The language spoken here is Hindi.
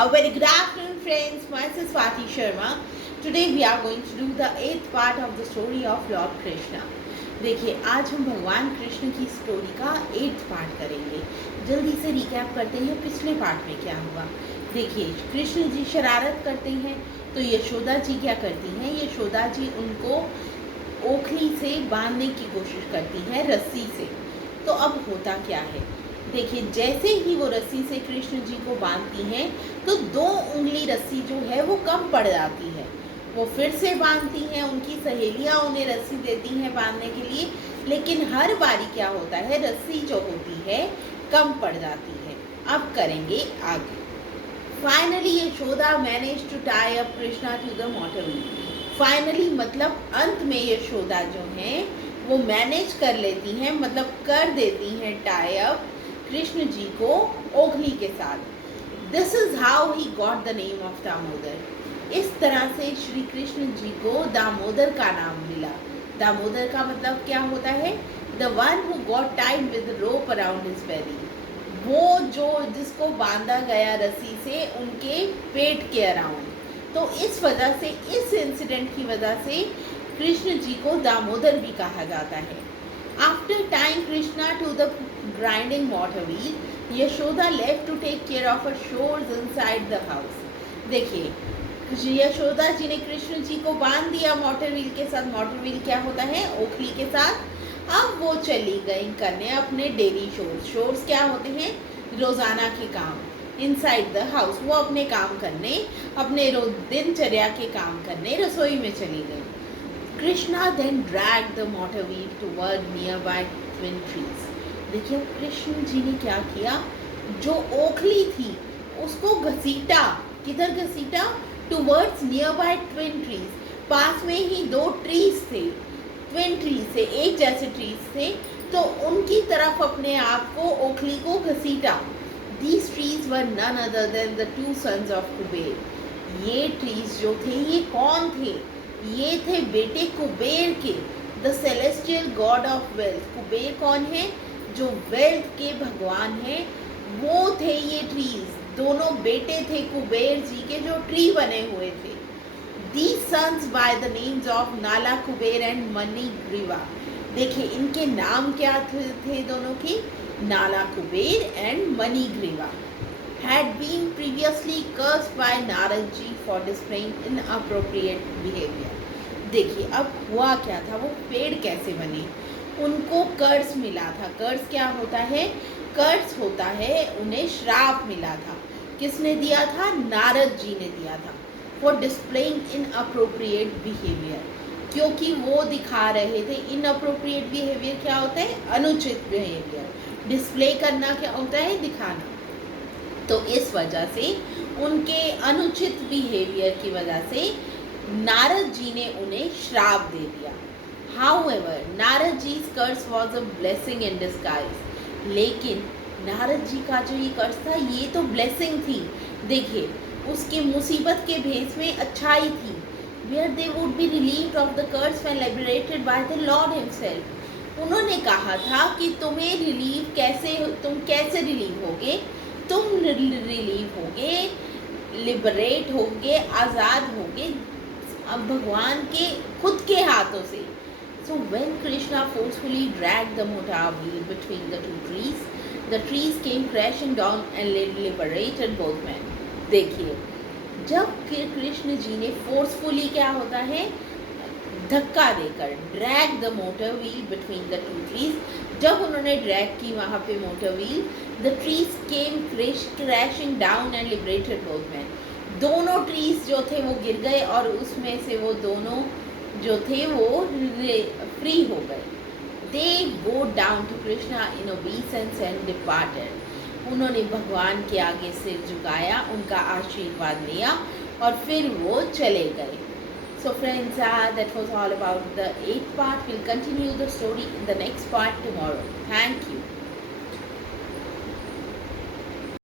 A very good afternoon, friends. Myself Swati Sharma. Today we are going to do the 8th part of the story of Lord Krishna. देखिए, आज हम भगवान कृष्ण की स्टोरी का 8th पार्ट करेंगे. जल्दी से रिकैप करते हैं पिछले पार्ट में क्या हुआ. देखिए, कृष्ण जी शरारत करते हैं तो यशोदा जी क्या करती हैं. यशोदा जी उनको ओखली से बांधने की कोशिश करती हैं, रस्सी से. तो अब होता क्या है, देखिए, जैसे ही वो रस्सी से कृष्ण जी को बांधती हैं तो 2 उंगली रस्सी जो है वो कम पड़ जाती है. वो फिर से बांधती हैं, उनकी सहेलियां उन्हें रस्सी देती हैं बांधने के लिए, लेकिन हर बारी क्या होता है, रस्सी जो होती है कम पड़ जाती है. अब करेंगे आगे. Finally Yashoda manage to tie up Krishna to the motor wheel. Finally मतलब अंत में यशोदा जो हैं वो मैनेज कर लेती हैं, मतलब कर देती हैं टाई अप कृष्ण जी को ओखली के साथ. This is how he got the name of Damodar. इस तरह से श्री कृष्ण जी को दामोदर का नाम मिला. दामोदर का मतलब क्या होता है, the one who got tied with rope around his belly. वो जो जिसको बांधा गया रस्सी से उनके पेट के अराउंड. तो इस वजह से, इस इंसिडेंट की वजह से कृष्ण जी को दामोदर भी कहा जाता है. After time Krishna to the grinding water wheel, Yashoda left to take care of her chores inside the house. देखिए, यशोदा जी ने कृष्ण जी को बांध दिया मोटर व्हील के साथ. मोटर व्हील क्या होता है, ओखली के साथ. अब वो चली गई करने अपने डेली शोर्स. शोर्स क्या होते हैं, रोजाना के काम. इनसाइड द हाउस वो अपने काम करने, अपने दिनचर्या के काम करने रसोई में चली गई. Krishna then drag the motor wheel toward nearby twin trees. देखिए, कृष्ण जी ने क्या किया, जो ओखली थी उसको घसीटा. किधर घसीटा, towards nearby twin trees. पास में ही 2 ट्रीज थे, ट्विन ट्रीज थे, एक जैसे ट्रीज थे, तो उनकी तरफ अपने आप को, ओखली को घसीटा. These trees were none other than the 2 sons of Kuber. ये ट्रीज जो थे ये कौन थे, ये थे बेटे कुबेर के. The celestial God of wealth. Kuber कौन है, जो वेल्थ के भगवान हैं, वो थे ये ट्रीज. दोनों बेटे थे कुबेर जी के जो ट्री बने हुए थे. These sons by the names of नाला कुबेर एंड मणिग्रीवा. देखिए, इनके नाम क्या थे दोनों की, Nala Kubera and Manigriva. Had been previously cursed by Narad ji for displaying inappropriate behavior. देखिए, अब हुआ क्या था, वो पेड़ कैसे बने, उनको कर्स मिला था. कर्स क्या होता है, कर्स होता है उन्हें श्राप मिला था. किसने दिया था, नारद जी ने दिया था. फॉर डिस्प्लेइंग इनअप्रोप्रिएट बिहेवियर, क्योंकि वो दिखा रहे थे. इनअप्रोप्रिएट बिहेवियर क्या होता है, अनुचित बिहेवियर. डिस्प्ले करना क्या होता है, दिखाना. तो इस वजह से, उनके अनुचित बिहेवियर की वजह से नारद जी ने उन्हें श्राप दे दिया. However, Narad जी's curse was a blessing in disguise. लेकिन नारद जी का जो ये कर्स था ये तो ब्लेसिंग थी. देखिए, उसके मुसीबत के भेस में अच्छाई थी. Where they would be relieved of the curse when liberated by the Lord himself. उन्होंने कहा था कि तुम्हें रिलीव कैसे, तुम कैसे रिलीव होगे, तुम रिलीव होगे, लिबरेट होगे, आज़ाद होगे अब भगवान के खुद के हाथों से. So when Krishna forcefully dragged the motor wheel between the 2 trees, the trees came crashing down and liberated both men. देखिए, जब कृष्ण जी ने फोर्सफुली क्या होता है, धक्का देकर, drag the motor wheel between the 2 trees, जब उन्होंने ड्रैग की वहाँ पे motor wheel, the trees came crashing down and liberated both man. दोनों ट्रीज जो थे वो गिर गए और उसमें से वो दोनों जो थे वो फ्री हो गए. They go down to Krishna in obeisance and departed. उन्होंने भगवान के आगे सिर झुकाया, उनका आशीर्वाद लिया और फिर वो चले गए. So friends, that was all about the 8th part. We'll continue the story in the next part tomorrow. Thank you.